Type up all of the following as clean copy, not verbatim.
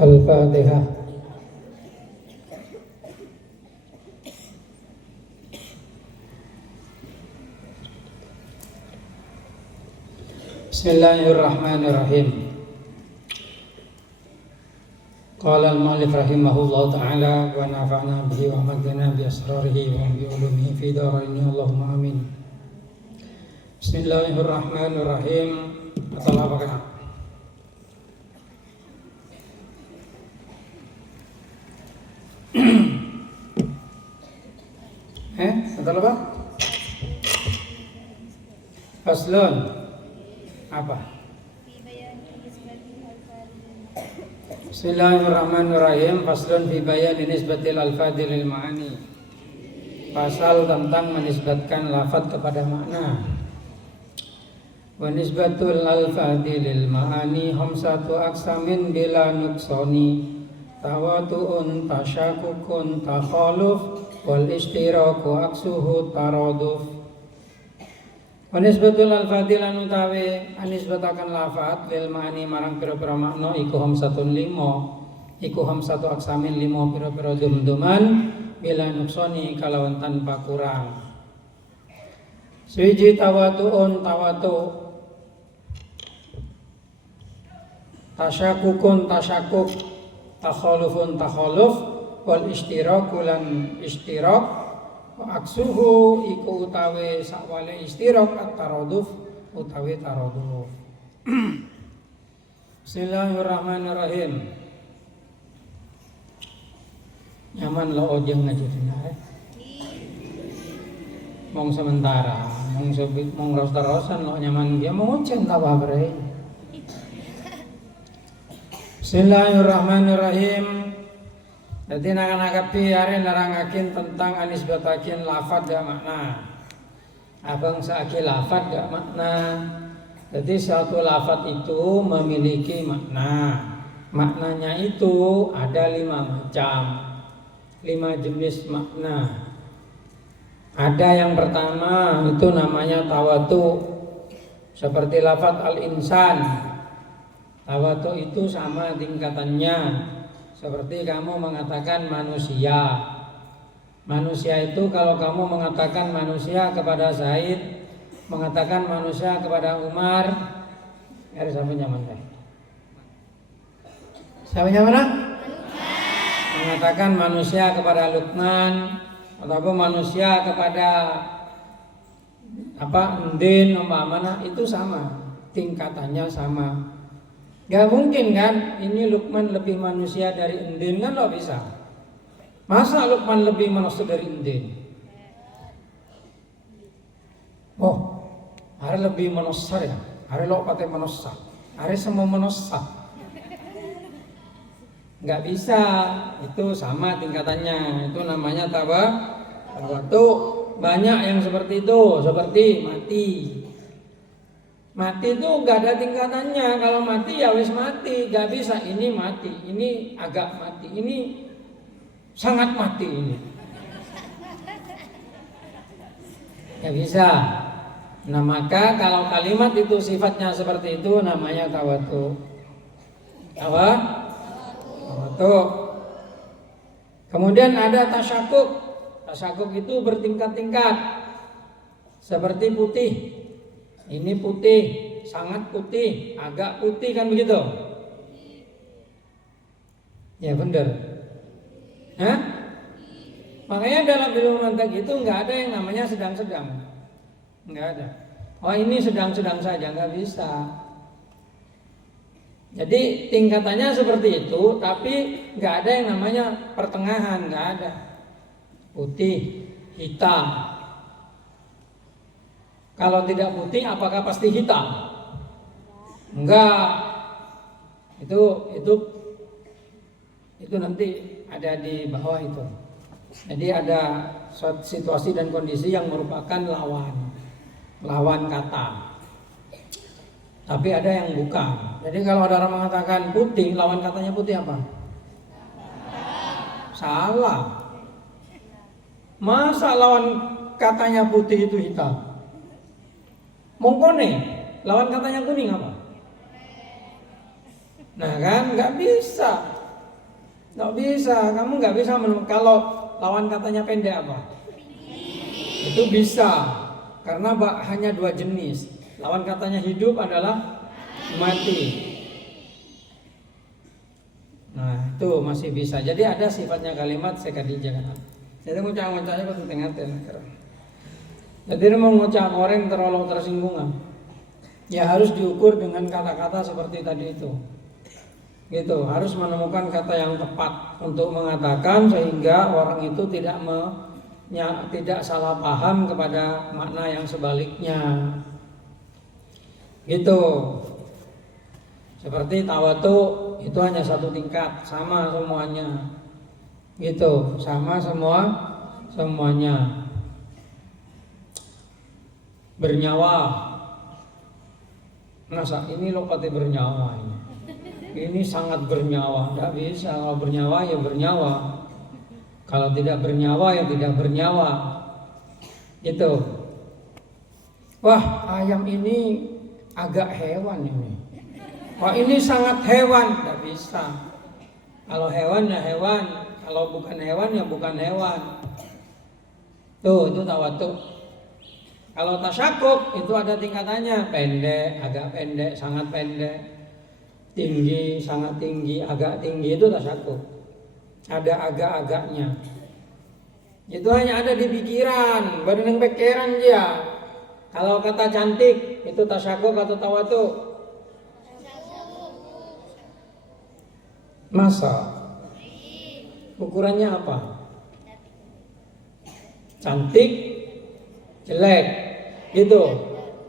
Al-Fatihah. Bismillahirrahmanirrahim. Qala al-mu'allif rahimahullahu ta'ala wa nafa'na bihi wa madana bi asrarihi wa bi ulumihi fi daraini Allahumma amin. Bismillahirrahmanirrahim. Atau apa kan? Atau apa? Faslun. Apa? Bismillahirrahmanirrahim. Faslun fi bayani nisbatil alfadhi lil ma'ani. Pasal tentang menisbatkan lafaz kepada makna. Wa nisbatul alfadhi lil ma'ani hamsatu aqsamin bila nuqsani. Tawatu'un, tasyakukun, takhaluf, wal istiraku aksuhu taraduf. Wa nisbatul alfadhi lan utawi anisbatakan lafaz lil ma'ani marang pira-pira makna iku hamsatun limo, iku hamsatu aksamin limo pira-pira dum-duman bila nuksoni kalawan tanpa kurang. Suwiji tawatu'un tawatu, tasyakukun tasyakuk, takhalufun takhaluf, wal istiraku lan istirak, wa aksuhu iku utawi sakwale istirak at-taraduf utawi taraduf. Bismillahirrahmanirrahim. Nyaman lo ojeng ngaji dina mong sementara mong ros-rosan lo nyaman dia mau ojeng ta babre. Bismillahirrahmanirrahim. Jadi nakan-nakapi hari nerangakin tentang anisbatakin lafad dan makna. Abang seaki lafad dan makna. Jadi satu lafad itu memiliki makna. Maknanya itu ada 5 macam, 5 jenis makna. Ada yang pertama itu namanya tawatu. Seperti lafad al-insan. Tawatu itu sama tingkatannya. Seperti kamu mengatakan manusia. Manusia itu kalau kamu mengatakan manusia kepada Zaid, mengatakan manusia kepada Umar, harus sampai nyaman kan? Sampai mana? Mengatakan manusia kepada Luqman ataupun manusia kepada Ndin, umpamanya itu sama, tingkatannya sama. Gak mungkin kan, ini Luqman lebih manusia dari Ndin kan lo bisa. Masa Luqman lebih manusia dari Ndin? Oh, hari lebih manusia ya, hari lo pakai manusia, hari semua manusia. Gak bisa, itu sama tingkatannya, itu namanya tawatu. Banyak yang seperti itu, seperti mati. Mati itu gak ada tingkatannya. Kalau mati ya wis mati, gak bisa ini mati, ini agak mati, ini sangat mati ini. Gak bisa. Nah maka kalau kalimat itu sifatnya seperti itu namanya tawatu. Tawatu. Kemudian ada tasyakuk. Tasyakuk itu bertingkat-tingkat. Seperti putih. Ini putih, sangat putih, agak putih kan begitu? Ya benar. Hah? Makanya dalam ilmu mantek itu nggak ada yang namanya sedang-sedang, nggak ada. Oh ini sedang-sedang saja, nggak bisa. Jadi tingkatannya seperti itu, tapi nggak ada yang namanya pertengahan, nggak ada. Putih, hitam. Kalau tidak putih, apakah pasti hitam? Enggak. Itu nanti ada di bawah itu. Jadi ada suatu situasi dan kondisi yang merupakan lawan kata. Tapi ada yang bukan. Jadi kalau ada orang mengatakan putih, lawan katanya putih apa? Salah. Masa lawan katanya putih itu hitam? Mongkone, lawan katanya kuning apa? Nah kan, nggak bisa. Nggak bisa, kamu nggak bisa menemukan. Kalau lawan katanya pendek apa? Itu bisa, karena hanya dua jenis. Lawan katanya hidup adalah mati. Nah, itu masih bisa. Jadi ada sifatnya kalimat sekadija kan. Jadi ngucap-ngucapnya kok tengah-tengah. Jadi mau ngucap orang terlalu tersinggung, ya harus diukur dengan kata-kata seperti tadi itu. Gitu, harus menemukan kata yang tepat untuk mengatakan sehingga orang itu tidak salah paham kepada makna yang sebaliknya. Gitu. Seperti tawatu itu hanya satu tingkat, sama semuanya. Gitu, sama semuanya. Bernyawa. Masa ini lo pati bernyawa ini. Ini sangat bernyawa. Tidak bisa, kalau bernyawa ya bernyawa. Kalau tidak bernyawa ya tidak bernyawa. Gitu. Wah, ayam ini agak hewan ini. Wah, ini sangat hewan. Tidak bisa. Kalau hewan ya hewan. Kalau bukan hewan ya bukan hewan. Tuh, itu tawatu. Kalau tasyakuk itu ada tingkatannya, pendek, agak pendek, sangat pendek, tinggi, sangat tinggi, agak tinggi, itu tasyakuk. Ada agak-agaknya. Itu hanya ada di pikiran, badan pikiran dia. Kalau kata cantik itu tasyakuk atau tawatu? Masa? Ukurannya apa? Cantik, jelek, gitu.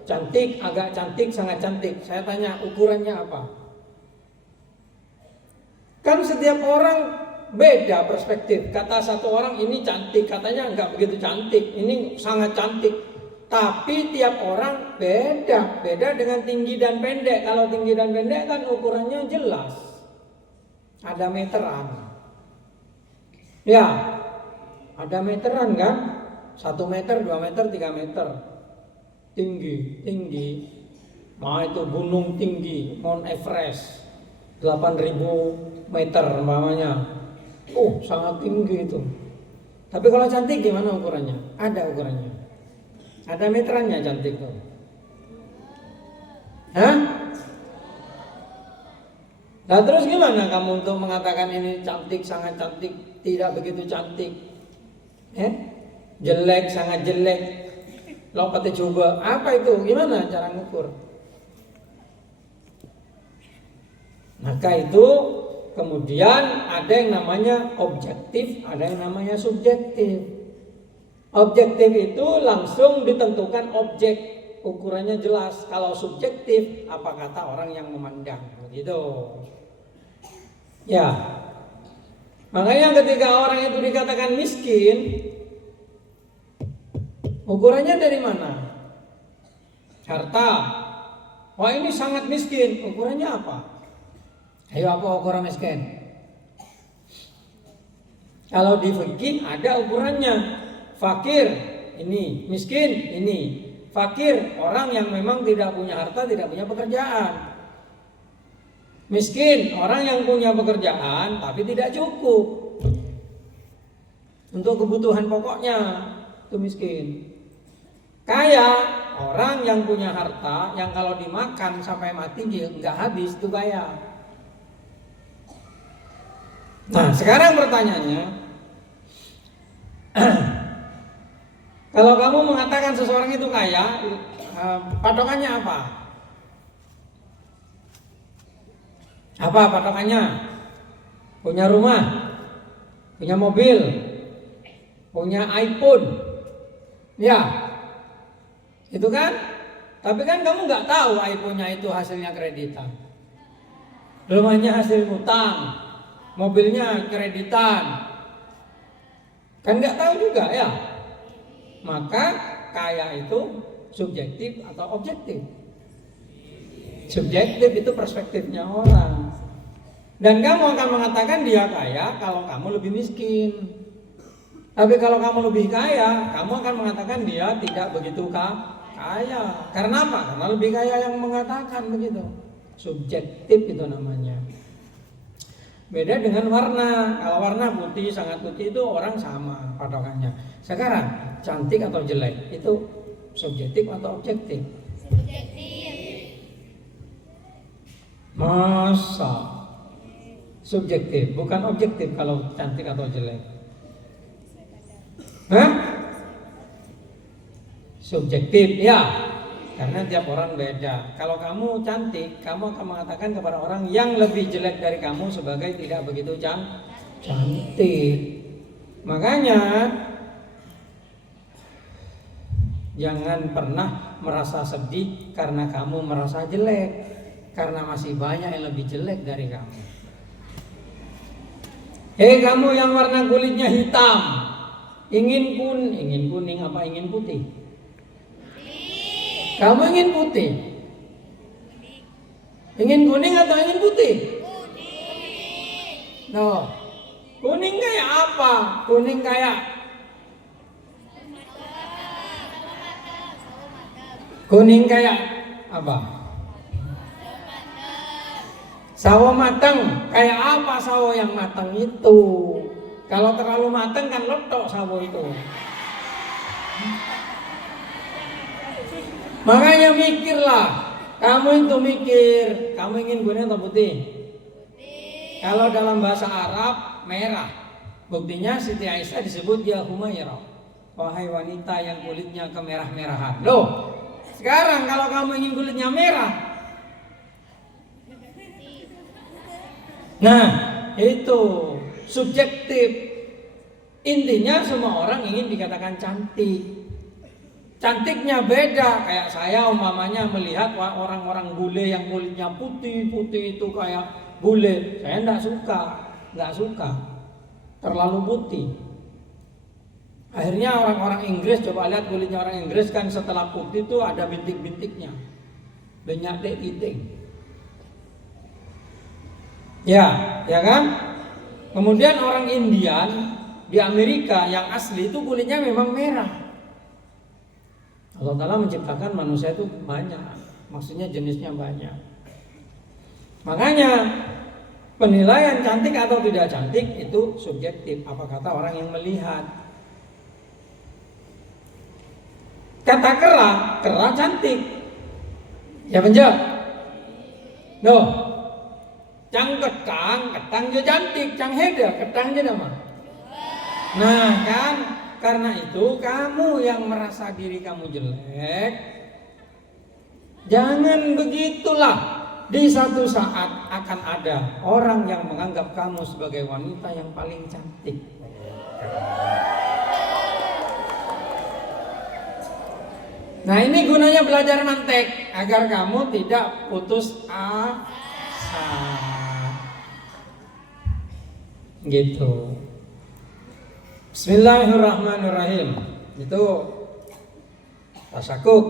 Cantik, agak cantik, sangat cantik. Saya tanya, ukurannya apa? Kan setiap orang beda perspektif. Kata satu orang ini cantik, katanya enggak begitu cantik, ini sangat cantik. Tapi tiap orang beda dengan tinggi dan pendek. Kalau tinggi dan pendek kan ukurannya jelas, ada meteran. Ya, ada meteran kan? 1 meter, 2 meter, 3 meter. Tinggi. Nah, itu gunung tinggi, Mount Everest, 8.000 meter umpamanya. Sangat tinggi itu. Tapi kalau cantik gimana ukurannya? Ada ukurannya. Ada meterannya cantik tuh. Hah? Nah, terus gimana kamu untuk mengatakan ini cantik, sangat cantik, tidak begitu cantik? Jelek, sangat jelek. Lompatnya coba. Apa itu? Gimana cara ngukur? Maka itu kemudian ada yang namanya objektif, ada yang namanya subjektif. Objektif itu langsung ditentukan objek, ukurannya jelas. Kalau subjektif, apa kata orang yang memandang, begitu. Ya. Makanya ketika orang itu dikatakan miskin, ukurannya dari mana? Harta. Wah, ini sangat miskin. Ukurannya apa? Ayo, apa ukuran miskin? Kalau di fikih ada ukurannya. Fakir ini, miskin ini. Fakir orang yang memang tidak punya harta, tidak punya pekerjaan. Miskin orang yang punya pekerjaan tapi tidak cukup untuk kebutuhan pokoknya, itu miskin. Kaya orang yang punya harta yang kalau dimakan sampai mati dia nggak habis, itu kaya. Nah, sekarang pertanyaannya, kalau kamu mengatakan seseorang itu kaya, patokannya apa? Apa patokannya? Punya rumah, punya mobil, punya iPhone, ya, itu kan? Tapi kan kamu nggak tahu iPhone-nya itu hasilnya kreditan, rumahnya hasil utang, mobilnya kreditan, kan nggak tahu juga ya. Maka kaya itu subjektif atau objektif? Subjektif, itu perspektifnya orang. Dan kamu akan mengatakan dia kaya kalau kamu lebih miskin. Tapi kalau kamu lebih kaya, kamu akan mengatakan dia tidak begitu kaya. Karena apa? Karena lebih kaya yang mengatakan begitu. Subjektif itu namanya. Beda dengan warna. Kalau warna putih, sangat putih itu orang sama patokannya. Sekarang cantik atau jelek itu subjektif atau objektif? Subjektif. Masa subjektif, bukan objektif kalau cantik atau jelek. Hah? Subjektif ya. Karena tiap orang beda. Kalau kamu cantik, kamu akan mengatakan kepada orang yang lebih jelek dari kamu sebagai tidak begitu cantik. Makanya jangan pernah merasa sedih karena kamu merasa jelek, karena masih banyak yang lebih jelek dari kamu. Hei kamu yang warna kulitnya hitam, ingin kuning apa ingin putih? Kamu ingin putih? Ingin kuning atau ingin putih? Kuning. No. Kuning kayak apa? Kuning kayak kuning kayak apa? Sawo matang. Kayak apa sawo yang matang itu? Kalau terlalu matang kan lotok sawo itu. Makanya mikirlah, kamu itu mikir, kamu ingin kuning atau putih? Putih. Kalau dalam bahasa Arab merah. Buktinya Siti Aisyah disebut ya Humairah, wahai wanita yang kulitnya kemerah-merahan. Loh, sekarang kalau kamu ingin kulitnya merah, nah itu subjektif. Intinya semua orang ingin dikatakan cantik. Cantiknya beda. Kayak saya umpamanya melihat orang-orang bule yang kulitnya putih-putih itu kayak bule, saya nggak suka, terlalu putih. Akhirnya orang-orang Inggris, coba lihat kulitnya orang Inggris kan setelah putih itu ada bintik-bintiknya, banyak titik. Ya kan? Kemudian orang Indian di Amerika yang asli itu kulitnya memang merah. Allah Ta'ala menciptakan manusia itu banyak, maksudnya jenisnya banyak. Makanya penilaian cantik atau tidak cantik itu subjektif, apa kata orang yang melihat. Kata kera cantik, ya benar. Loh, cang ketang juga cantik, cang heda, ketang juga mah. Nah kan, karena itu kamu yang merasa diri kamu jelek, jangan begitulah. Di satu saat akan ada orang yang menganggap kamu sebagai wanita yang paling cantik. Nah ini gunanya belajar mantek, agar kamu tidak putus asa. Gitu. Bismillahirrahmanirrahim. Itu tasakuk,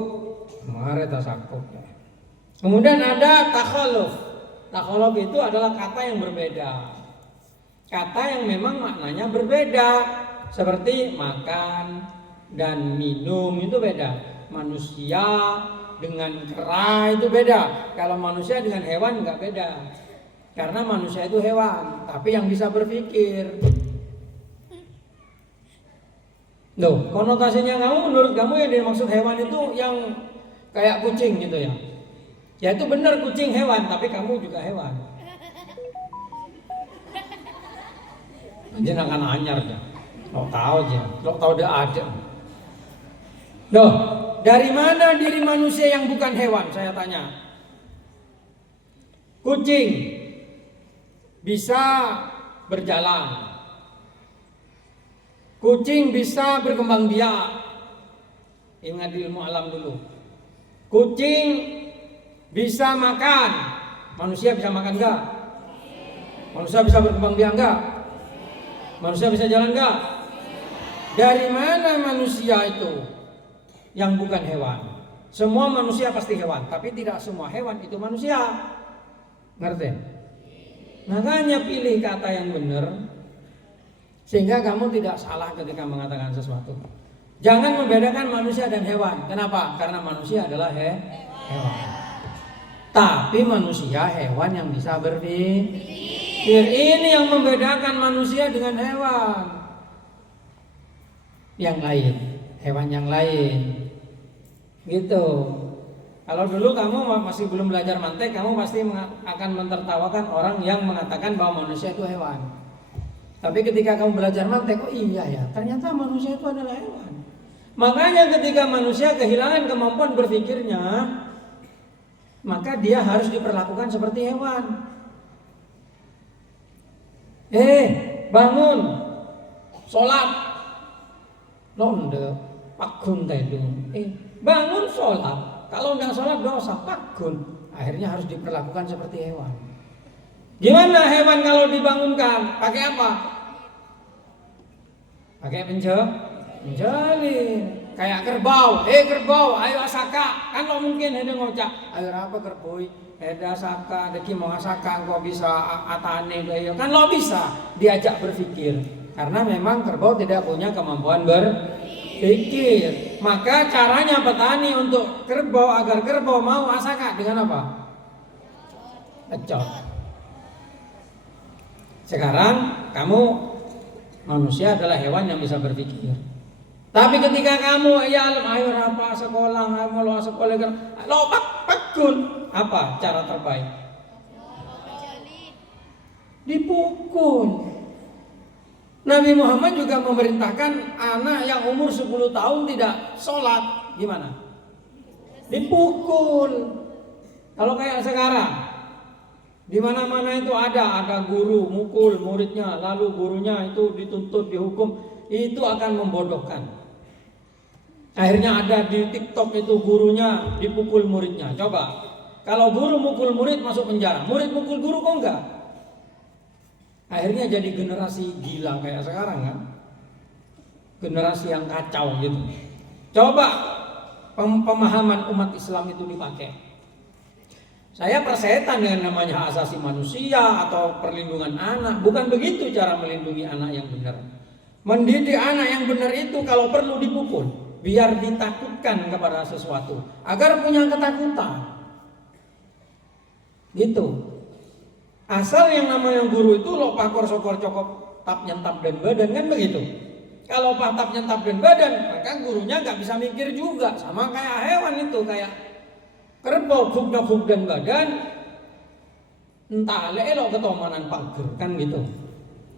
mare tasakuk. Kemudian ada takhaluf. Takhaluf itu adalah kata yang berbeda. Kata yang memang maknanya berbeda. Seperti makan dan minum itu beda. Manusia dengan kera itu beda. Kalau manusia dengan hewan nggak beda. Karena manusia itu hewan, tapi yang bisa berpikir. Loh, konotasinya kamu, menurut kamu yang dimaksud hewan itu yang kayak kucing gitu ya? Ya itu benar kucing hewan, tapi kamu juga hewan. Jangan akan anyar aja. Lo tahu aja, lo tahu dia ada. Loh, dari mana diri manusia yang bukan hewan? Saya tanya. Kucing bisa berjalan. Kucing bisa berkembang biak. Ingat di ilmu alam dulu. Kucing bisa makan. Manusia bisa makan enggak? Manusia bisa berkembang biak enggak? Manusia bisa jalan enggak? Dari mana manusia itu yang bukan hewan? Semua manusia pasti hewan, tapi tidak semua hewan itu manusia. Ngerti? Makanya pilih kata yang benar, sehingga kamu tidak salah ketika mengatakan sesuatu. Jangan membedakan manusia dan hewan. Kenapa? Karena manusia adalah hewan. Tapi manusia hewan yang bisa berpikir. Ini yang membedakan manusia dengan hewan yang lain, hewan yang lain. Gitu. Kalau dulu kamu masih belum belajar mantek, kamu pasti akan mentertawakan orang yang mengatakan bahwa manusia itu hewan. Tapi ketika kamu belajar mantek, oh iya ya, ternyata manusia itu adalah hewan. Makanya ketika manusia kehilangan kemampuan berpikirnya, maka dia harus diperlakukan seperti hewan. Bangun, sholat, londe, pakun itu. Bangun sholat, kalau nggak sholat dosa, pakun. Akhirnya harus diperlakukan seperti hewan. Gimana hewan kalau dibangunkan? Pakai apa? Pakai penjalin. Kayak kerbau. Kerbau, ayo asaka. Kan lo mungkin ada ngocak. Ayo apa kerbau? Ada asaka, ada mau asaka, kok bisa atane kayak. Kan lo bisa diajak berpikir. Karena memang kerbau tidak punya kemampuan berpikir. Maka caranya petani untuk kerbau agar kerbau mau asaka dengan apa? Pecot. Sekarang kamu manusia adalah hewan yang bisa berpikir. Tapi ketika kamu ayo apa sekolah, kamu lo sekolah lo pakun, apa cara terbaik? Dipukul. Nabi Muhammad juga memerintahkan anak yang umur 10 tahun tidak sholat, gimana? Dipukul. Kalau kayak sekarang, di mana-mana itu ada guru mukul muridnya, lalu gurunya itu dituntut dihukum, itu akan membodohkan. Akhirnya ada di TikTok itu gurunya dipukul muridnya. Coba, kalau guru mukul murid masuk penjara, murid mukul guru kok enggak? Akhirnya jadi generasi gila kayak sekarang kan, generasi yang kacau gitu. Coba pemahaman umat Islam itu dipakai. Saya persetan dengan namanya hak asasi manusia atau perlindungan anak. Bukan begitu cara melindungi anak yang benar. Mendidik anak yang benar itu kalau perlu dipukul, biar ditakutkan kepada sesuatu, agar punya ketakutan. Gitu. Asal yang namanya guru itu lo pakor sokor cokop tap nyentap dan badan, kan begitu. Kalau tap nyentap dan badan, maka gurunya nggak bisa mikir juga. Sama kayak hewan itu, kayak kerbau huk dan badan, entah lo ketomanan pager, kan gitu.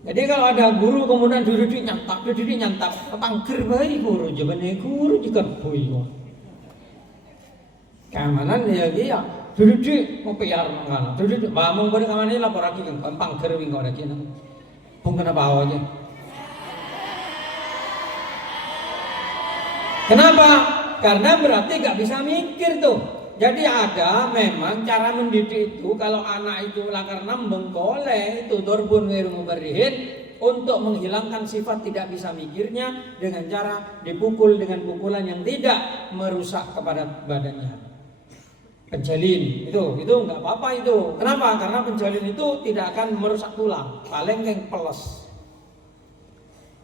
Jadi kalau ada guru kemudian duduk nyantap, pangger bayi guru, jabane guru di kerbau itu. Keamanan ya dia. Duduk mau piar mangana. Duduk bangun pada kamane lapor lagi kan pangger wing ora kene. Pun kena bawa aja. Kenapa? Karena berarti gak bisa mikir tuh. Jadi ada memang cara mendidik itu, kalau anak itu lakar nambeng boleh itu dorbun ghairu mubarrihin, untuk menghilangkan sifat tidak bisa mikirnya dengan cara dipukul dengan pukulan yang tidak merusak kepada badannya. Penjalin itu nggak apa-apa itu. Kenapa? Karena penjalin itu tidak akan merusak tulang, paling yang peles.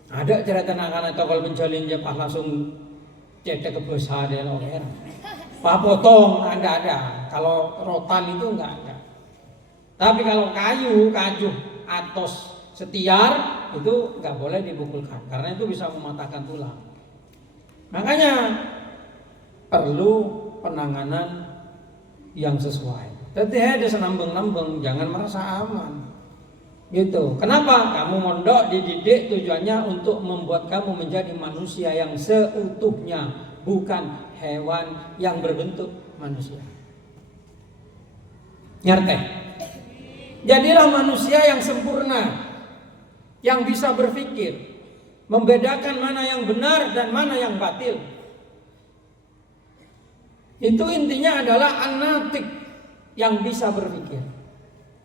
Ada cerita anak-anak kalau penjalin dia pas langsung cetek ke besar dia loh. Pak potong ada. Kalau rotan itu enggak ada. Tapi kalau kayu atos setiar itu enggak boleh dipukulkan karena itu bisa mematahkan tulang. Makanya perlu penanganan yang sesuai. Tapi ada senambeng-nambeng, jangan merasa aman. Gitu. Kenapa? Kamu mondok dididik tujuannya untuk membuat kamu menjadi manusia yang seutuhnya, bukan hewan yang berbentuk manusia. Ngerti? Jadilah manusia yang sempurna, yang bisa berpikir, membedakan mana yang benar dan mana yang batil. Itu intinya adalah an-natik, yang bisa berpikir.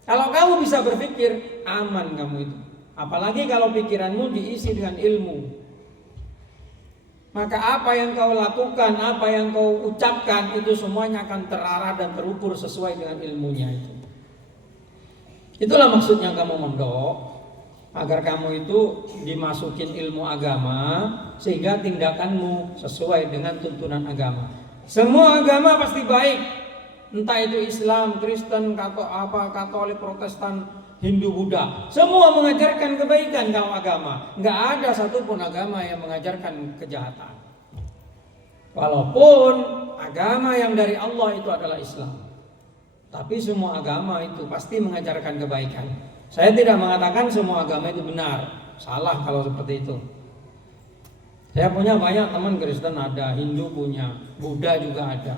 Kalau kamu bisa berpikir, aman kamu itu. Apalagi kalau pikiranmu diisi dengan ilmu. Maka apa yang kau lakukan, apa yang kau ucapkan, itu semuanya akan terarah dan terukur sesuai dengan ilmunya itu. Itulah maksudnya kamu mondok, agar kamu itu dimasukin ilmu agama, sehingga tindakanmu sesuai dengan tuntunan agama. Semua agama pasti baik, entah itu Islam, Kristen, Katolik, Protestan, Hindu, Buddha, semua mengajarkan kebaikan kalau agama. Nggak ada satupun agama yang mengajarkan kejahatan. Walaupun agama yang dari Allah itu adalah Islam, tapi semua agama itu pasti mengajarkan kebaikan. Saya tidak mengatakan semua agama itu benar, salah kalau seperti itu. Saya punya banyak teman Kristen ada, Hindu punya, Buddha juga ada.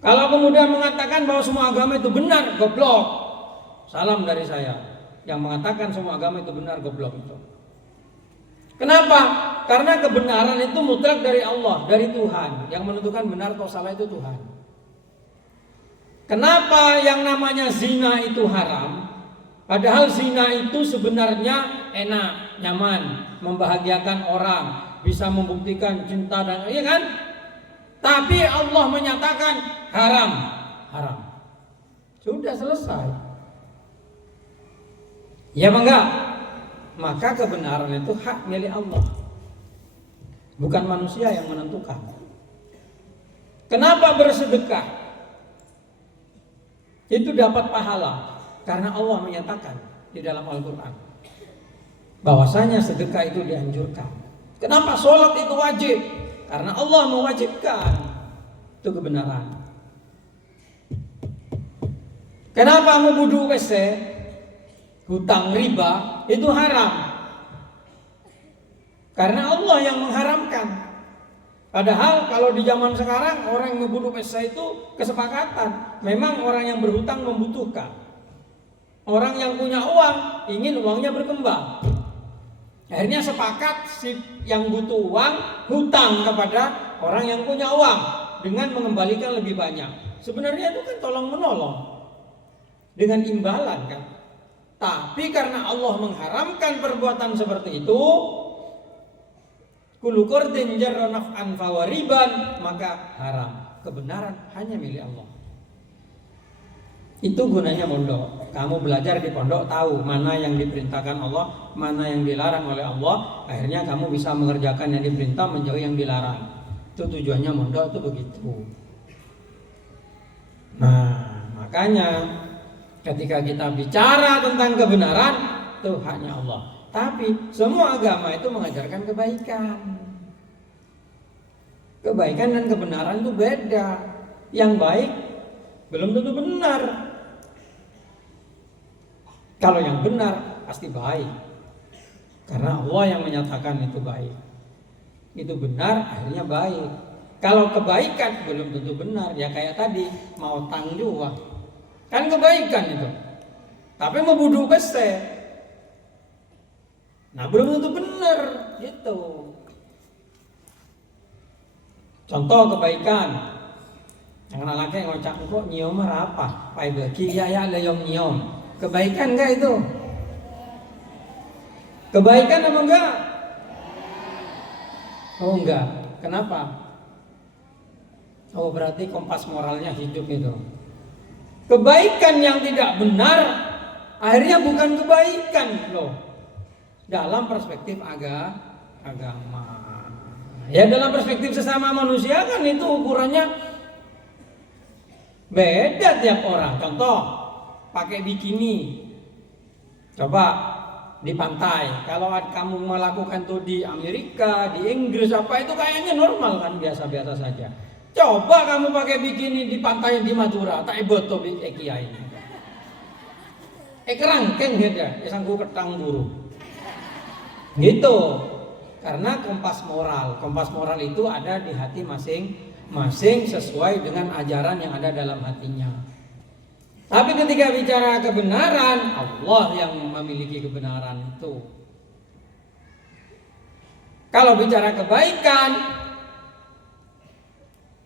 Kalau kemudian mengatakan bahwa semua agama itu benar, goblok. Salam dari saya. Yang mengatakan semua agama itu benar, goblok itu. Kenapa? Karena kebenaran itu mutlak dari Allah, dari Tuhan. Yang menentukan benar atau salah itu Tuhan. Kenapa yang namanya zina itu haram? Padahal zina itu sebenarnya enak, nyaman, membahagiakan orang, bisa membuktikan cinta dan iya kan? Tapi Allah menyatakan haram, haram. Sudah selesai. Ya enggak? Maka kebenaran itu hak milik Allah. Bukan manusia yang menentukan. Kenapa bersedekah? Itu dapat pahala. Karena Allah menyatakan di dalam Al-Quran bahwasanya sedekah itu dianjurkan. Kenapa sholat itu wajib? Karena Allah mewajibkan. Itu kebenaran. Kenapa membunuh WC? Hutang riba itu haram. Karena Allah yang mengharamkan. Padahal kalau di zaman sekarang orang yang membunuh WC itu kesepakatan. Memang orang yang berhutang membutuhkan. Orang yang punya uang ingin uangnya berkembang. Akhirnya sepakat si yang butuh uang hutang kepada orang yang punya uang dengan mengembalikan lebih banyak. Sebenarnya itu kan tolong menolong dengan imbalan kan. Tapi karena Allah mengharamkan perbuatan seperti itu, kullu qardin jarra naf'an fawariban, maka haram. Kebenaran hanya milik Allah. Itu gunanya pondok. Kamu belajar di pondok tahu mana yang diperintahkan Allah, mana yang dilarang oleh Allah. Akhirnya kamu bisa mengerjakan yang diperintah, menjauhi yang dilarang. Itu tujuannya pondok itu begitu. Nah, makanya ketika kita bicara tentang kebenaran, itu haknya Allah. Tapi semua agama itu mengajarkan kebaikan. Kebaikan dan kebenaran itu beda. Yang baik belum tentu benar. Kalau yang benar pasti baik. Karena Allah yang menyatakan itu baik. Itu benar, akhirnya baik. Kalau kebaikan belum tentu benar. Ya kayak tadi, mau tang juga. Kan kebaikan itu. Tapi membunuh peste. Nah belum tentu benar gitu. Contoh kebaikan. Yang anak laki ngocak kok nyium apa? Pai bagi ya leyong nyium. Kebaikan enggak itu? Kebaikan apa enggak? Oh enggak. Kenapa? Oh berarti kompas moralnya hidup itu. Kebaikan yang tidak benar akhirnya bukan kebaikan loh. Dalam perspektif agama. Ya dalam perspektif sesama manusia kan itu ukurannya beda tiap orang. Contoh, pakai bikini. Coba di pantai. Kalau kamu melakukan tuh di Amerika, di Inggris apa itu kayaknya normal kan, biasa-biasa saja. Coba kamu pakai bikini di pantai di Madura, tak boto kiai. Kerangkeng ya, sangku ketang guru. Gitu. Karena kompas moral itu ada di hati masing-masing sesuai dengan ajaran yang ada dalam hatinya. Tapi ketika bicara kebenaran, Allah yang memiliki kebenaran itu. Kalau bicara kebaikan,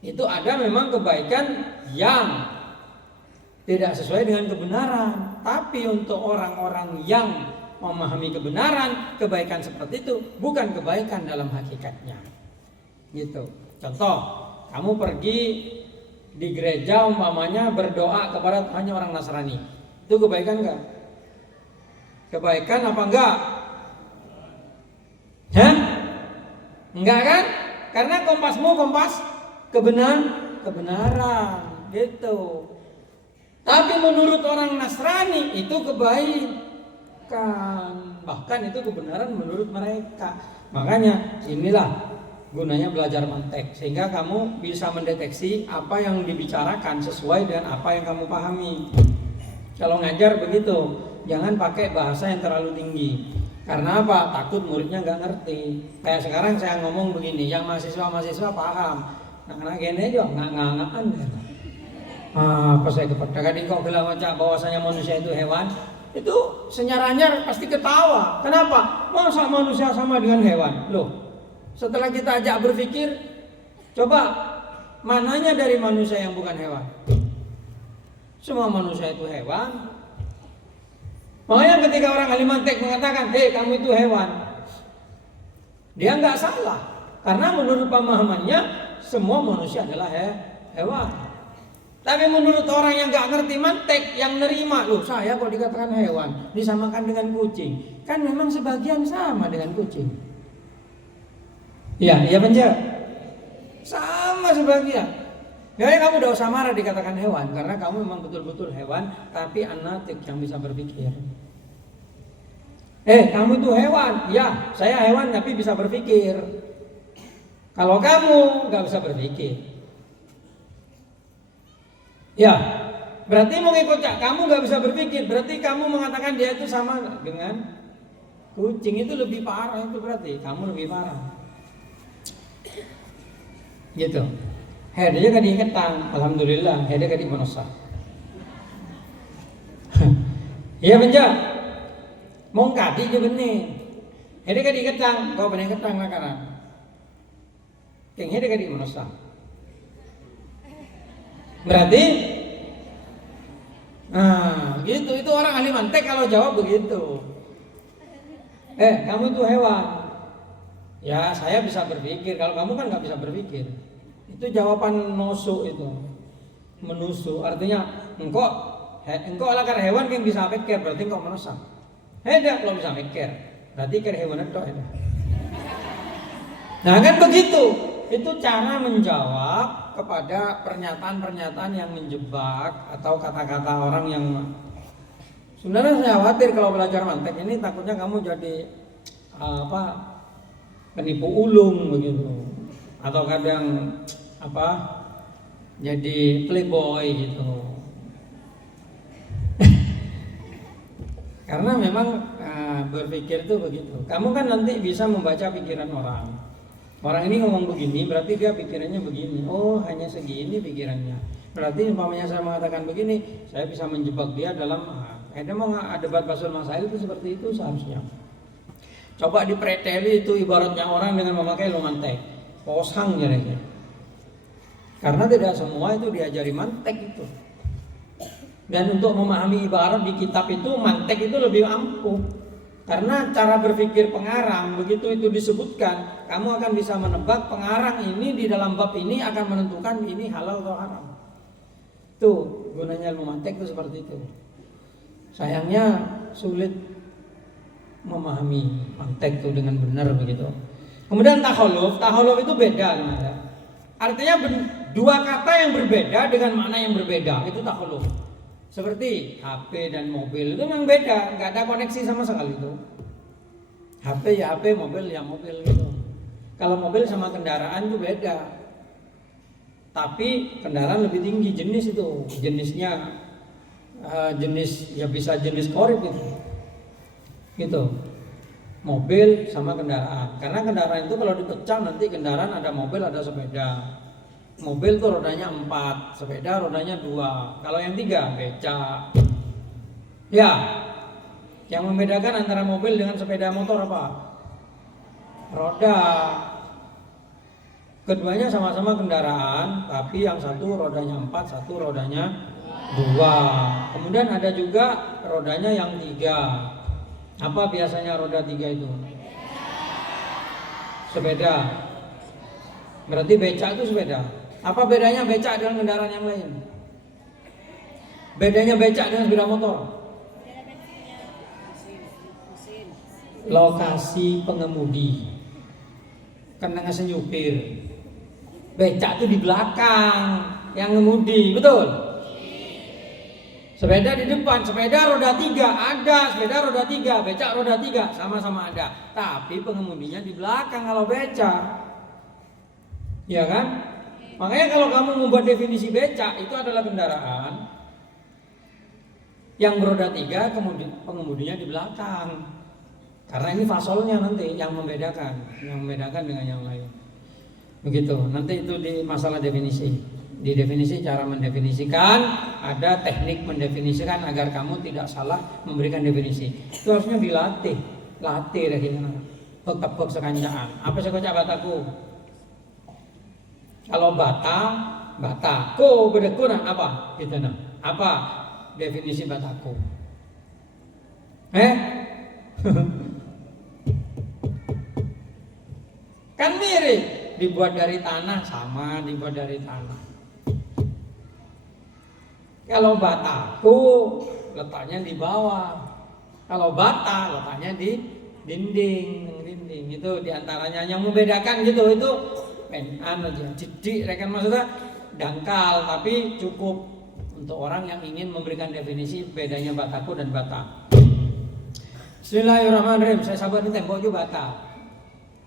itu ada memang kebaikan yang tidak sesuai dengan kebenaran. Tapi untuk orang-orang yang memahami kebenaran, kebaikan seperti itu bukan kebaikan dalam hakikatnya. Gitu. Contoh, kamu pergi di gereja umpamanya berdoa kepada hanya orang Nasrani. Itu kebaikan enggak? Kebaikan apa enggak? Hah? Enggak kan? Karena kompasmu kompas kebenaran gitu. Tapi menurut orang Nasrani itu kebaikan. Bahkan itu kebenaran menurut mereka. Makanya inilah gunanya belajar mantek, sehingga kamu bisa mendeteksi apa yang dibicarakan sesuai dengan apa yang kamu pahami. Kalau ngajar begitu, jangan pakai bahasa yang terlalu tinggi. Karena apa? Takut muridnya nggak ngerti. Kayak sekarang saya ngomong begini, yang mahasiswa paham. Nah gini aja nggak-nggak-nggak. Apa saya kepada kau bilang bahwasanya manusia itu hewan, itu senyaranya pasti ketawa. Kenapa? Masa manusia sama dengan hewan? Loh, setelah kita ajak berpikir, coba mananya dari manusia yang bukan hewan? Semua manusia itu hewan. Makanya ketika orang ahli mantek mengatakan, hei kamu itu hewan, dia nggak salah. Karena menurut pemahamannya semua manusia adalah hewan. Tapi menurut orang yang nggak ngerti mantek, yang nerima, loh saya kok dikatakan hewan, disamakan dengan kucing, kan memang sebagian sama dengan kucing. Iya Banja, sama sebagian. Jadi kamu udah usah marah dikatakan hewan, karena kamu memang betul-betul hewan, tapi anatik yang bisa berpikir. Kamu itu hewan, ya saya hewan tapi bisa berpikir. Kalau kamu nggak bisa berpikir, ya berarti mau ngikut kamu nggak bisa berpikir, berarti kamu mengatakan dia itu sama dengan kucing, itu lebih parah, itu berarti kamu lebih parah. Gitu. Dia kadi ketang, alhamdulillah, dia kadi manusia. Iya Banja, mau kadi je benih. Dia kadi ketang, kau benih ketang lah karena. Yang dia kadi manusia. Berarti, gitu. Itu orang ahli mantek kalau jawab begitu. Kamu itu hewan. Ya saya bisa berpikir, kalau kamu kan nggak bisa berpikir. Itu jawaban nusuk itu, menusuk. Artinya engkau lah karena hewan yang bisa mikir, berarti engkau manusia. Tidak kalau bisa mikir, berarti kira hewan itu. Nah kan begitu. Itu cara menjawab kepada pernyataan-pernyataan yang menjebak atau kata-kata orang yang. Sebenarnya saya khawatir kalau belajar mantek ini takutnya kamu jadi penipu ulung begitu, atau kadang jadi playboy gitu. Karena memang berpikir itu begitu. Kamu kan nanti bisa membaca pikiran orang. Orang ini ngomong begini, berarti dia pikirannya begini. Oh, hanya segini pikirannya. Berarti umpamanya saya mengatakan begini, saya bisa menjebak dia dalam. Ada mau debat basul masail itu seperti itu seharusnya. Coba dipreteli itu ibaratnya orang dengan memakai mantek, posang jadinya. Karena tidak semua itu diajari mantek itu. Dan untuk memahami ibarat di kitab itu mantek itu lebih ampuh. Karena cara berpikir pengarang begitu itu disebutkan, kamu akan bisa menebak pengarang ini di dalam bab ini akan menentukan ini halal atau haram. Tuh gunanya ilmu mantek itu seperti itu. Sayangnya sulit memahami mantek itu dengan benar begitu. Kemudian takhaluf itu beda. Artinya dua kata yang berbeda dengan makna yang berbeda, itu takhaluf. Seperti HP dan mobil itu memang beda, nggak ada koneksi sama sekali itu. HP ya HP, mobil ya mobil gitu. Kalau mobil sama kendaraan itu beda. Tapi kendaraan lebih tinggi jenis itu, jenisnya jenis ya bisa jenis korip itu. Gitu. Mobil sama kendaraan. Karena kendaraan itu kalau dipecah nanti kendaraan ada mobil ada sepeda. Mobil tuh rodanya 4, sepeda rodanya 2. Kalau yang 3 becak. Ya. Yang membedakan antara mobil dengan sepeda motor apa? Roda. Keduanya sama-sama kendaraan, tapi yang satu rodanya 4, satu rodanya 2. Kemudian ada juga rodanya yang 3. Apa biasanya roda 3 itu? Sepeda. Berarti becak itu sepeda. Apa bedanya becak dengan kendaraan yang lain? Bedanya becak dengan sepeda motor? Lokasi pengemudi. Kan dengan senyupir. Becak itu di belakang yang ngemudi, betul? Sepeda di depan, sepeda roda 3 ada, sepeda roda 3, becak roda 3 sama-sama ada. Tapi pengemudinya di belakang kalau becak. Ya kan? Makanya kalau kamu membuat definisi becak itu adalah kendaraan yang beroda 3 kemudian pengemudinya di belakang. Karena ini fasolnya nanti yang membedakan dengan yang lain. Begitu. Nanti itu di masalah definisi. Di definisi cara mendefinisikan, ada teknik mendefinisikan agar kamu tidak salah memberikan definisi. Itu harusnya dilatih. Latih deh gimana. Tepuk sekancaan. Apa sekocak bataku? Kalau bata, ko bedeku nah apa? Gitu nah. Apa definisi bataku? Kan mirip, dibuat dari tanah sama dibuat dari tanah. Kalau bataku letaknya di bawah. Kalau bata letaknya di dinding. Itu diantaranya yang membedakan gitu. Itu aja. Jadi rekan maksudnya dangkal tapi cukup untuk orang yang ingin memberikan definisi bedanya bataku dan bata. Bismillahirrahmanirrahim. Saya sabar di tembok juga bata.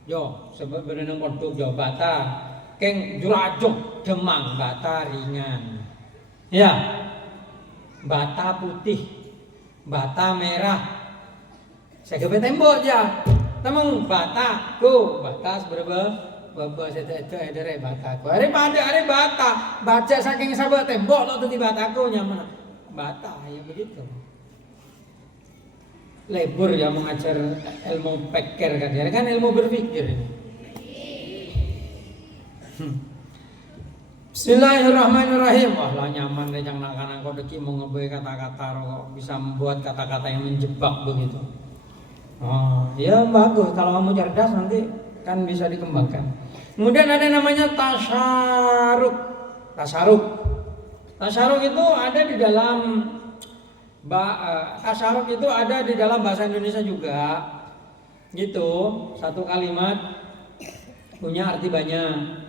Yo, sebab berenang kodok yo bata. Keng jurajok demang bata ringan. Ya. Bata putih, bata merah. Saya ke tembok aja. Temeng bata, seberapa itu ada bataku. Are bata. Baca saking sahabat tembok lo tuh di bataku nyaman. Bata ya begitu. Lebur ya mengajar ilmu pikir kan ilmu berpikir. Bismillahirrahmanirrahim. Wah lah nyaman deh jangan nak kau deki mau ngebeli kata-kata kok bisa membuat kata-kata yang menjebak begitu. Oh ya bagus kalau kamu cerdas nanti kan bisa dikembangkan. Kemudian ada namanya tasarruf. Tasarruf itu ada di dalam tasarruf itu ada di dalam bahasa Indonesia juga. Gitu, satu kalimat punya arti banyak.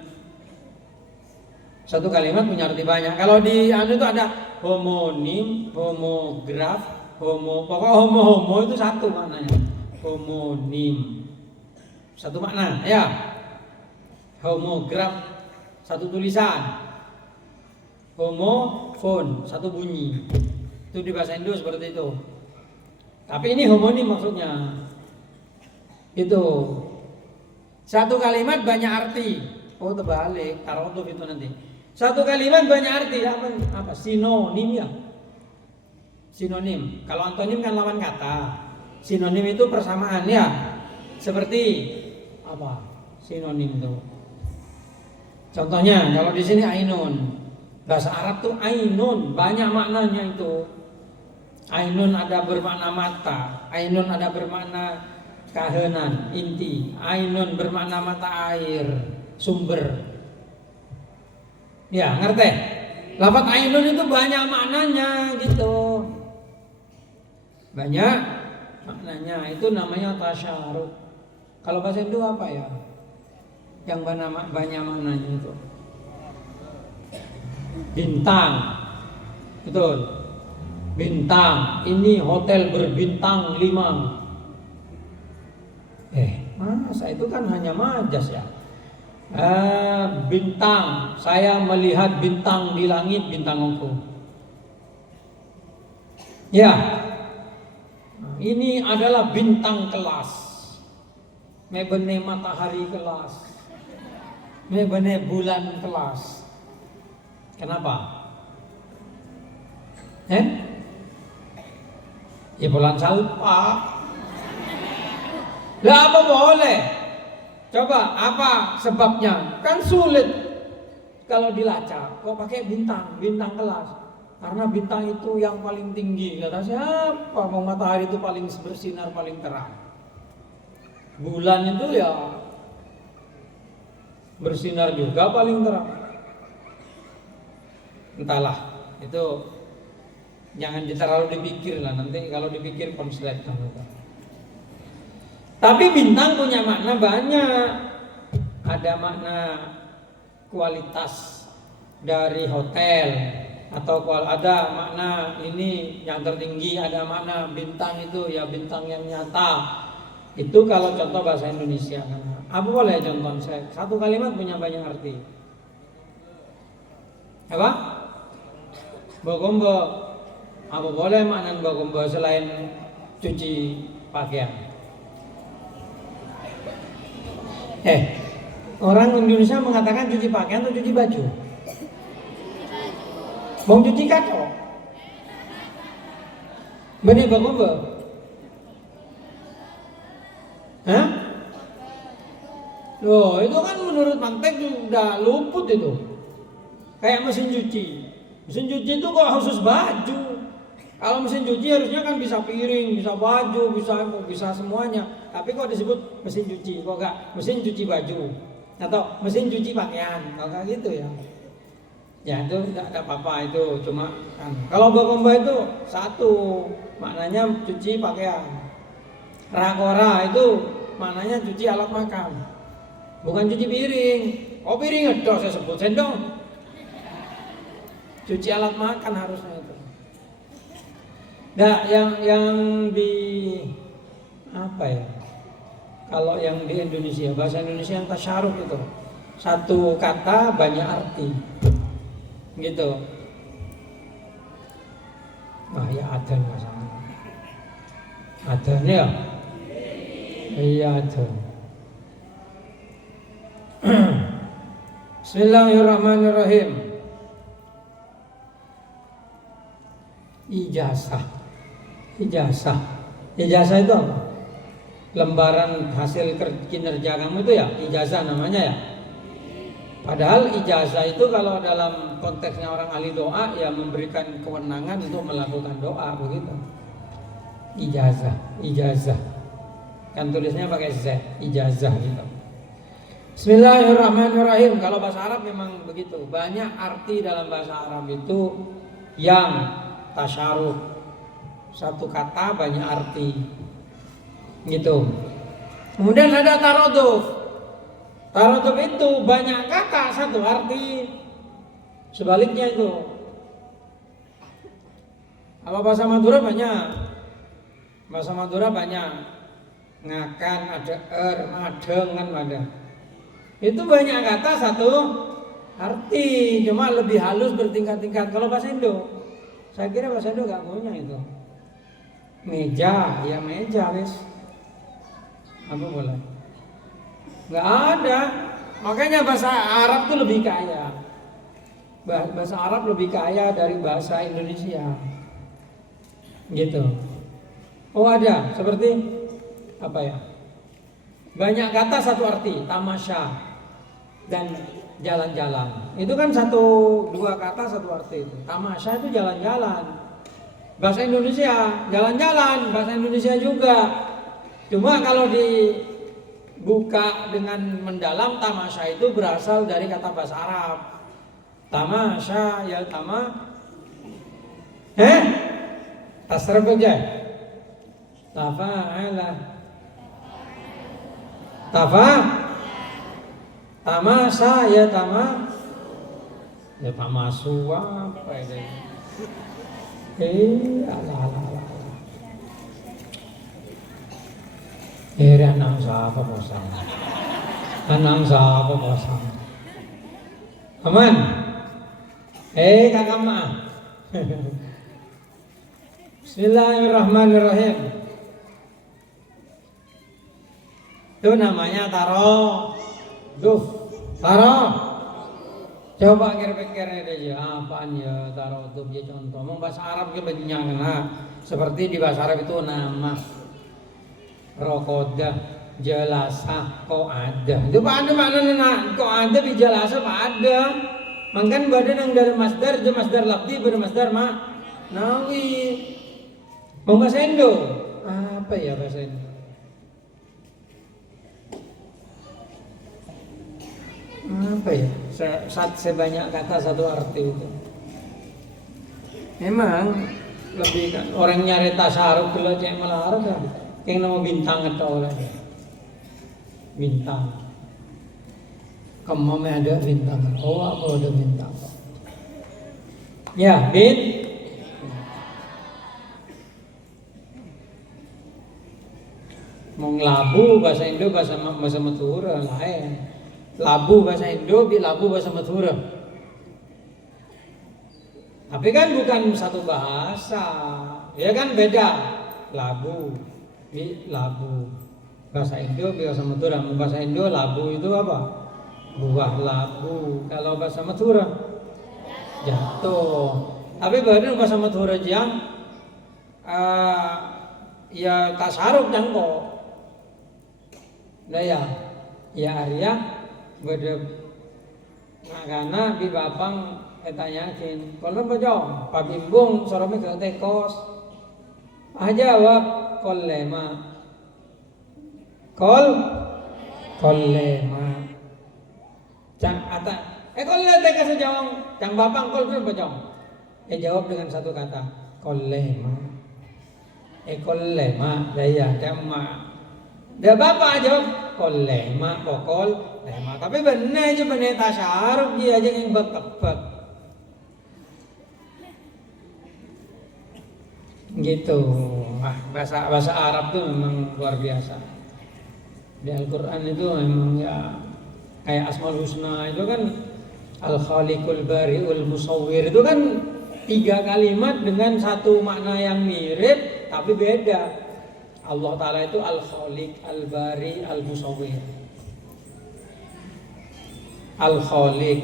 Satu kalimat punya arti banyak. Kalau di itu ada homonim, homograf, pokoknya homo itu satu maknanya. Homonim. Satu makna, ya. Homograf satu tulisan. Homofon satu bunyi. Itu di bahasa Indo seperti itu. Tapi ini homonim maksudnya. Itu. Satu kalimat banyak arti. Oh, terbalik, taruh tuh itu nanti. Satu kalimat banyak arti, apa? Sinonim ya. Sinonim. Kalau antonim kan lawan kata. Sinonim itu persamaan ya. Seperti apa? Sinonim itu. Contohnya kalau di sini ainun. Bahasa Arab tuh ainun, banyak maknanya itu. Ainun ada bermakna mata, ainun ada bermakna kahenan, inti. Ainun bermakna mata air, sumber. Ya, ngerti? Lafaz ainun itu banyak maknanya gitu. Banyak maknanya, itu namanya tasyaruf. Kalau bahasa Indo apa ya? Yang banyak maknanya itu. Bintang. Betul. Bintang. Ini hotel berbintang 5. Masa itu kan hanya majas ya. Bintang, saya melihat bintang di langit, bintang aku. Ya, ini adalah bintang kelas. Mebene matahari kelas, mebene bulan kelas. Kenapa? Ya bulan salpa. Lah apa boleh? Coba apa sebabnya? Kan sulit kalau dilacak. Kok pakai bintang kelas? Karena bintang itu yang paling tinggi. Kata siapa? Mau matahari itu paling bersinar paling terang. Bulan itu ya bersinar juga paling terang. Entahlah, itu jangan terlalu dipikir lah. Nanti kalau dipikir konslet kamu. Tapi bintang punya makna banyak. Ada makna kualitas dari hotel, Atau kalau ada makna ini yang tertinggi, ada makna bintang itu ya bintang yang nyata. Itu kalau contoh bahasa Indonesia. Apa boleh contoh saya? Satu kalimat punya banyak arti. Apa? Bogombo. Apa boleh makna bogombo selain cuci pakaian? Orang Indonesia mengatakan cuci pakaian atau cuci baju? Mau cuci kacau? Benih bogombo? Hah? Loh, itu kan menurut mantek sudah luput itu. Kayak mesin cuci. Mesin cuci itu kok khusus baju. Kalau mesin cuci harusnya kan bisa piring, bisa baju, bisa semuanya. Tapi kok disebut mesin cuci? Kok enggak mesin cuci baju? Atau mesin cuci pakaian? Kok enggak gitu ya? Ya itu tidak ada apa-apa itu. Cuma kan kalau bogombo itu satu maknanya cuci pakaian. Rakora itu maknanya cuci alat makan. Bukan cuci piring. Oh piring ada saya sebut sendong. Cuci alat makan harusnya itu. Nah, yang di apa ya? Kalau yang di Indonesia, bahasa Indonesia yang tasyaruf itu satu kata banyak arti, gitu. Nah ya ada masalah. Ada nih ya? Iya ada. Bismillahirrahmanirrahim. Ijazah itu apa? Lembaran hasil kinerja kamu itu ya ijazah namanya ya. Padahal ijazah itu kalau dalam konteksnya orang ahli doa ya memberikan kewenangan untuk melakukan doa begitu. Ijazah kan tulisnya pakai z, ijazah gitu. Bismillahirrahmanirrahim. Kalau bahasa Arab memang begitu, banyak arti dalam bahasa Arab itu yang tasyaruf, satu kata banyak arti gitu. Kemudian ada taroduf. Taroduf itu banyak kata satu arti, sebaliknya itu. Kalau bahasa Madura banyak, bahasa Madura banyak ngakan, ada madeng kan ada. Itu banyak kata satu arti, cuma lebih halus bertingkat-tingkat. Kalau bahasa Indo, saya kira bahasa Indo gak punya itu. Meja, ya meja wis. Apa boleh? Gak ada. Makanya bahasa Arab itu lebih kaya. Bahasa Arab lebih kaya dari bahasa Indonesia. Gitu. Oh ada, seperti apa ya? Banyak kata satu arti, tamasya dan jalan-jalan. Itu kan dua kata satu arti itu. Tamasya itu jalan-jalan. Bahasa Indonesia jalan-jalan, bahasa Indonesia juga. Cuma kalau dibuka dengan mendalam, tamasya itu berasal dari kata bahasa Arab. Tamasya ya tasrif aja. Tafa'ala. Tamasya ya tamasu apa itu? Alah. Anang siapa bosan? Aman? Kakak mah. Bismillahirrahmanirrahim. Itu namanya taro. Coba kira-kira aja apaan ya taro tuh dia contoh. Mau bahasa Arab ke banyak nah. Seperti di bahasa Arab itu nama rokoda, jelasah, kok ada. Itu ada mana kok ada di jelasah pak ada. Mangkan badan yang dari masdar, itu masdar lafzi, bermasdar nawi. Mau bahasa Indo? Apa ya bahasa Indo? Apa ya? Sebanyak kata satu arti itu. Memang lebih kan orang nyari tasaruf kalau cek melarang kan. Yang nama bintang atau orang bintang. Kamu ada bintang. Oh apa ada bintang? Ya, bin. Mong labu bahasa Indo bahasa Madura lain. Labu bahasa Indo, bi labu bahasa Madura. Tapi kan bukan satu bahasa. Ya kan beda. Labu, bi labu. Bahasa Indo, bahasa Madura. Bahasa Indo labu itu apa? Buah labu. Kalau bahasa Madura jatuh. Tapi bahasa Madura yang ya tasaruf jangko. Nah ya Arya beda ngana bi bapang etanyakin. Kalau bojong, pabimbung sorome ke tekos. Jawab kollema. Kollema. Cang ata kolle tekos jawab, cang bapang kol bojong. Jawab dengan satu kata, kollema. Kollema daya tema. Dia bapak jawab kollema pokol lema. Tapi benar aja benar tasaruf dia aja yang bek-bek. Gitu. Bahasa Arab tuh memang luar biasa. Di Al-Qur'an itu memang ya kayak Asmaul Husna itu kan Al-Khaliqul Bari'ul Musawwir itu kan 3 kalimat dengan satu makna yang mirip tapi beda. Allah Ta'ala itu Al-Khaliq, Al-Bari, Al-Musawwir. Al-Khaliq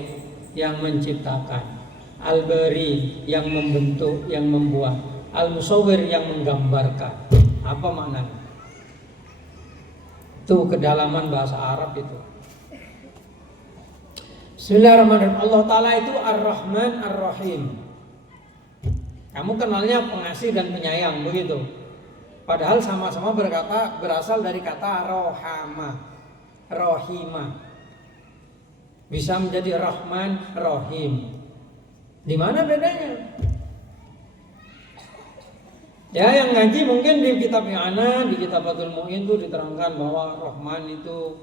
yang menciptakan, Al-Bari yang membentuk, yang membuat, Al-Musawwir yang menggambarkan. Apa maknanya? Itu kedalaman bahasa Arab itu. Bismillahirrahmanirrahim. Allah Ta'ala itu Ar-Rahman, Ar-Rahim. Kamu kenalnya pengasih dan penyayang, begitu. Padahal sama-sama berasal dari kata rohama, rohima. Bisa menjadi Rahman, Rahim. Di mana bedanya? Ya, yang ngaji mungkin di kitab I'ana, di kitab Fathul Mu'in itu diterangkan bahwa Rahman itu,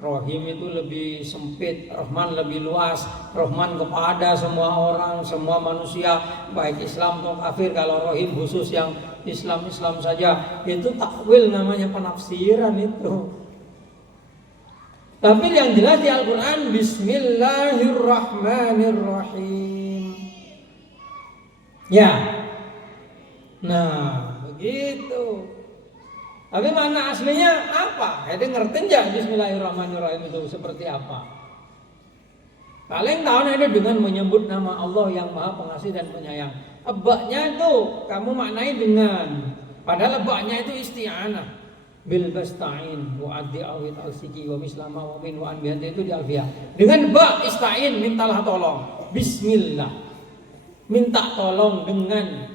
Rahim itu lebih sempit, Rahman lebih luas, Rahman kepada semua orang, semua manusia, baik Islam atau kafir. Kalau Rahim khusus yang Islam saja, itu takwil namanya, penafsiran itu. Tapi yang jelas di Al-Quran Bismillahirrahmanirrahim. Ya. Nah, begitu. Tapi makna aslinya apa? Jadi ngerti nggak Bismillahirrahmanirrahim itu seperti apa? Paling tahu ada dengan menyebut nama Allah yang Maha Pengasih dan Penyayang. Ebaknya itu kamu maknai dengan, padahal ebaknya itu isti'anah. Bil basta'in wa addi awit al-siki wa mislama wa min wa anbiyati itu di alfiyah. Dengan ba ista'in, mintalah tolong. Bismillah. Minta tolong dengan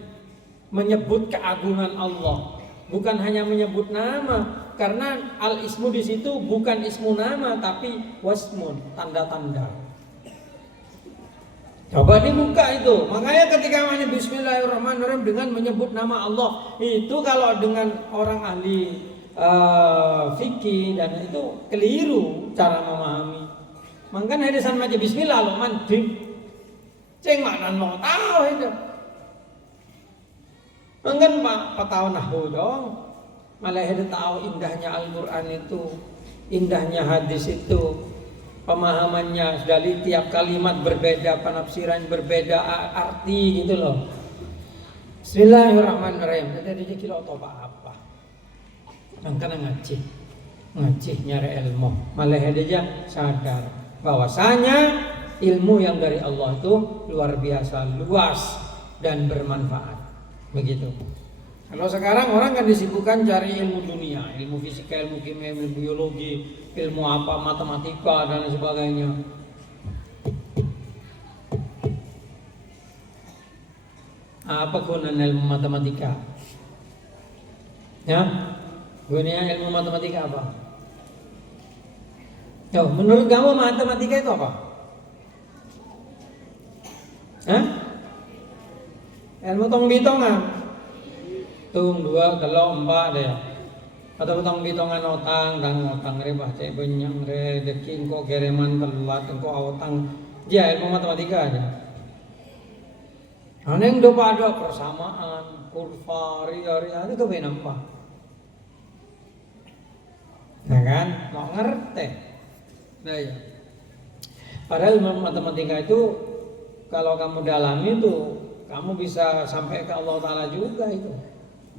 menyebut keagungan Allah. Bukan hanya menyebut nama, karena al-ismu di situ bukan ismu nama tapi wasmun, tanda-tanda. Coba dibuka itu. Makanya ketika menyebut Bismillahirrahmanirrahim dengan menyebut nama Allah, itu kalau dengan orang ahli fikih dan itu keliru cara memahami. Makanya hadisan macam Bismillah lo mandim. Ceng makna mau tahu itu. Mungkin Pak tahu nahwu dong. Malah ada tahu indahnya Al-Qur'an itu, indahnya hadis itu. Pemahamannya dari tiap kalimat berbeda, penafsiran berbeda, arti gitu loh. Bismillahirrahmanirrahim. Jadi kilo atau apa? Angkana ngaji nyari ilmu. Malah dia sadar bahwasanya ilmu yang dari Allah itu luar biasa luas dan bermanfaat. Begitu. Kalau sekarang orang kan disibukkan cari ilmu dunia, ilmu fisika, ilmu kimia, ilmu biologi, ilmu apa, matematika dan sebagainya. Apa gunanya ilmu matematika? Ya, gunanya ilmu matematika apa? Yo, menurut kamu matematika itu apa? Hah? Ilmu tong-bitongan. Tung 2, 3, 4 deh. Atau tong-bitongan otang, re baca benyang re deki engko gereman telat engko otang. Ya ilmu matematika aja. Aneng do pada persamaan, kurva, ria itu kewe nampak. Nah kan, mau ngerti. Nah ya. Padahal matematika itu kalau kamu dalami itu kamu bisa sampai ke Allah Ta'ala juga itu.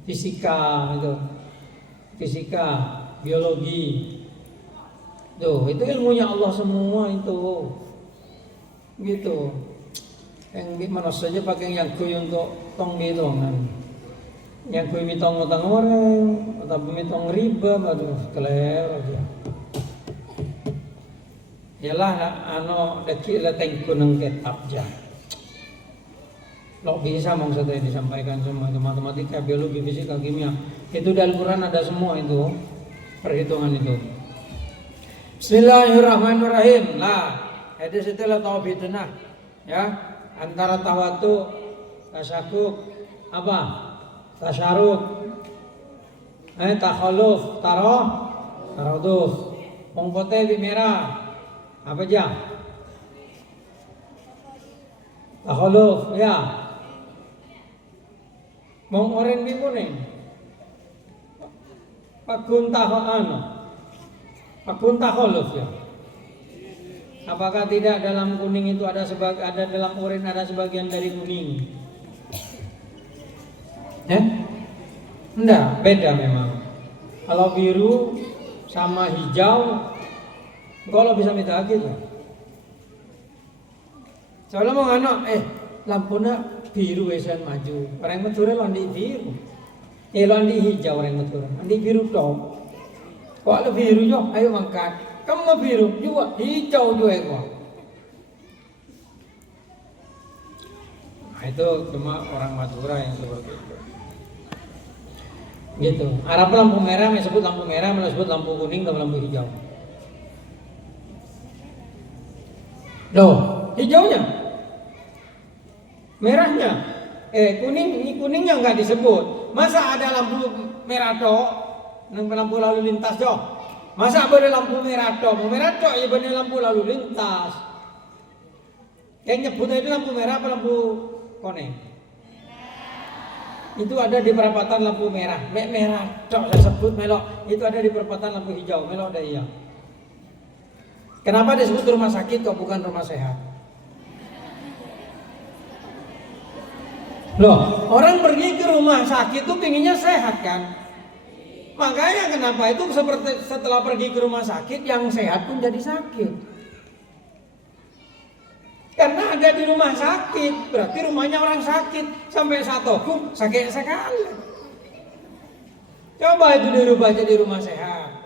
Fisika itu. Fisika, biologi. Tuh, itu ilmunya Allah semua itu. Gitu. Yang gimana saja pakai yang kui untuk tong gitu kan. Yang kui mitong utang orang atau mitong riba aduh keler aja. Yalah ano deki leteng kuneng kitab ja. Lo bisa maksudnya disampaikan semua itu matematika, biologi, fisika, kimia. Itu di Al-Qur'an ada semua itu perhitungan itu. Bismillahirrahmanirrahim. Lah, itu setelah tauhidna ya. Antara tawatu, tasyakuk, apa? Tasyaruk, takhaluf, taraduf, pongpote bimera, apa aja? Takhaluf, ya. Mong oren bikuning, pakun takhaluf ya. Apakah tidak dalam kuning itu ada dalam oren ada sebagian dari kuning? Enggak, beda memang. Kalau biru sama hijau, kalau bisa minta gitu. Soalnya mau ngano, lampunya biru wesan maju. Orang Madura londi biru. Londi hijau orang Madura. Londi biru dong. Kok ada biru yo, ayo angkat. Kamu biru juga, hijau juga kok. Nah, itu cuma orang Madura yang seperti itu. Gitu. Arab lampu merah disebut lampu merah, disebut lampu kuning atau lampu hijau. Loh, hijaunya, merahnya, kuningnya nggak disebut. Masa ada lampu merah toh, lampu lalu lintas toh? Masa boleh lampu merah toh ya bener lampu lalu lintas. Yang nyebutnya itu lampu merah apa lampu kuning? Itu ada di perapatan lampu merah. Merah toh saya sebut melok. Itu ada di perapatan lampu hijau. Melok ada iya. Kenapa disebut rumah sakit kok bukan rumah sehat? Loh, orang pergi ke rumah sakit tuh pinginnya sehat kan? Makanya kenapa itu seperti setelah pergi ke rumah sakit yang sehat pun jadi sakit. Karena ada di rumah sakit, berarti rumahnya orang sakit. Sampai satu sakit sekali. Coba itu dirubah jadi rumah sehat.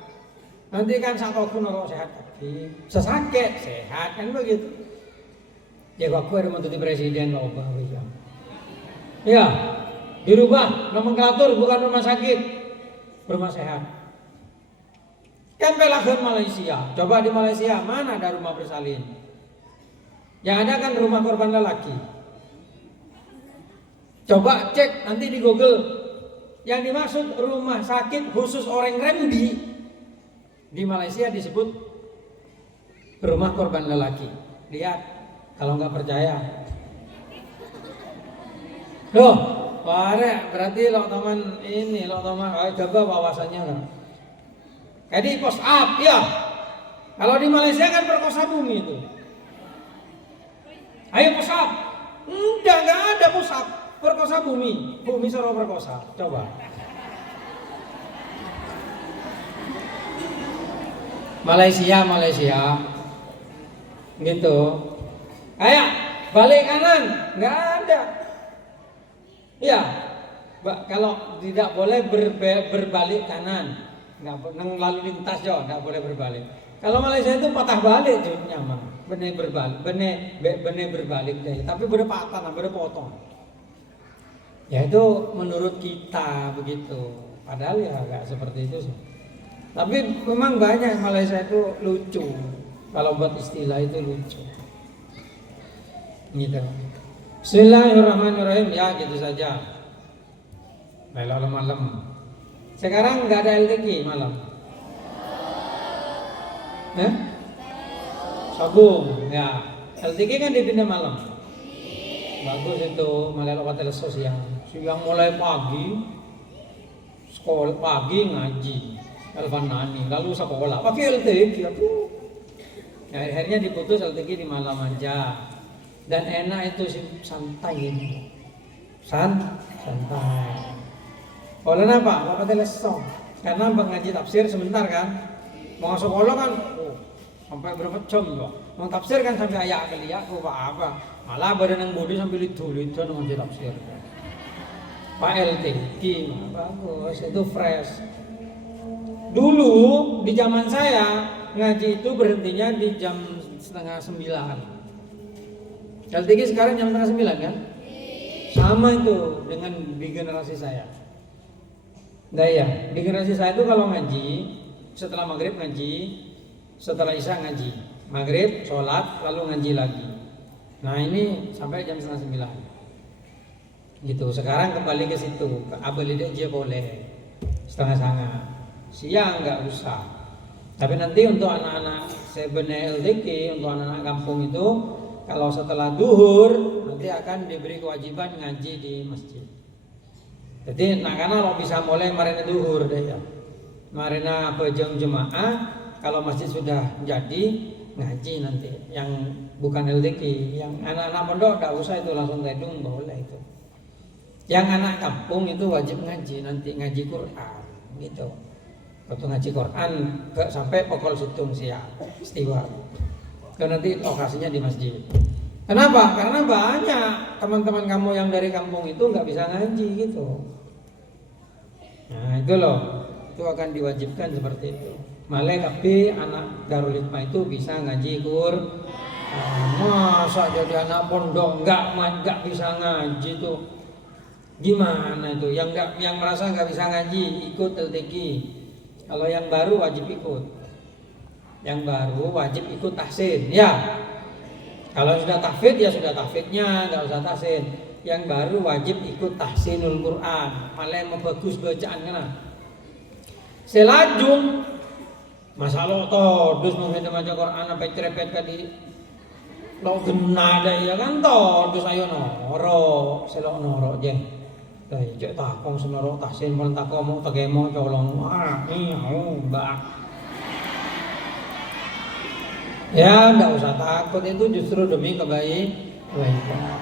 Nanti kan satu orang sehat lagi. Sesakit sehat kan begitu. Ya aku ada mau jadi presiden loh Bang. Ya, dirubah nomenklatur bukan rumah sakit. Rumah sehat. Kan pelakon Malaysia. Coba di Malaysia mana ada rumah bersalin? Yang ada kan rumah korban lelaki. Coba cek nanti di Google. Yang dimaksud rumah sakit khusus orang remdi di Malaysia disebut rumah korban lelaki. Lihat kalau nggak percaya. Loh, Pare, berarti lo teman ini, lo teman coba wawasannya lah. Jadi push up ya. Kalau di Malaysia kan perkosa bumi itu. Ayo push up. Enggak ada push up. Perkosa bumi. Bumi suruh perkosa. Coba. Malaysia. Gitu. Ayo, balik kanan. Enggak ada. Ya, kalau tidak boleh berbalik kanan, nggak lalu lintas jo, nggak boleh berbalik. Kalau Malaysia itu patah balik tuh nyaman, bener berbalik deh, tapi bener patah, bener potong. Ya itu menurut kita begitu, padahal ya nggak seperti itu sih. Tapi memang banyak Malaysia itu lucu, kalau buat istilah itu lucu. Gitu. Bismillahirrahmanirrahim. Ya gitu saja. Malam. Sekarang nggak ada LTG malam. Sabung. Ya. LTG kan dipindah malam. Bagus itu melelok hotel sosial. Siang mulai pagi, sekolah pagi ngaji, Elvan Nani, lalu sekolah pakai LTG. Aduh. Ya, akhirnya diputus LTG di malam aja. Dan enak itu santai ini. Santai. Oleh apa? Bapak telesong. Karena ngaji tafsir sebentar kan. Mau sekolah kan, sampai berapa jam loh. Mau tafsir kan sampai ayat kali ya, apa? Malah badan yang bodi sampai lidu ngaji tafsir. Pak LTG, bagus, itu fresh. Dulu di zaman saya ngaji itu berhentinya di jam 8:30. LTG sekarang jam 8:30 kan? Sama itu dengan di generasi saya. Nah ya, di generasi saya itu kalau ngaji setelah maghrib ngaji, setelah isya ngaji, maghrib sholat lalu ngaji lagi. Nah ini sampai jam 8:30. Gitu. Sekarang kembali ke situ, ke abel aja boleh 8:30. Siang nggak usah. Tapi nanti untuk anak-anak sebenarnya LDK, untuk anak-anak kampung itu, kalau setelah duhur nanti akan diberi kewajiban ngaji di masjid. Jadi karena lo bisa mulai marina duhur deh ya. Marina pejang jemaah, kalau masjid sudah jadi ngaji nanti. Yang bukan LDK, yang anak-anak pondok enggak usah itu langsung tedung boleh itu. Yang anak kampung itu wajib ngaji nanti, ngaji Quran gitu. Waktu ngaji Quran sampai pokol situng siang istiwa. Dan nanti lokasinya di masjid. Kenapa? Karena banyak teman-teman kamu yang dari kampung itu nggak bisa ngaji gitu. Nah itu loh, itu akan diwajibkan seperti itu. Malah tapi anak Darul Hikmah itu bisa ngaji Quran. Masa jadi anak pondok nggak bisa ngaji tuh? Gimana itu? Yang merasa nggak bisa ngaji ikut LTG. Kalau yang baru wajib ikut. Yang baru wajib ikut tahsin, ya. Kalau sudah tahfidz ya sudah tahfidznya, nggak usah tahsin. Yang baru wajib ikut tahsinul Quran. Malah yang bagus bacaan kena. Selajung masalah terus menghidam aja Quran sampai cerepet tadi. Lo genada ya kan terus ayo noro, selok noro je. Dai cek takong senoro tahsin pun takomo takemo colong. Nih mbak. Ya, enggak usah takut, itu justru demi kebaikan.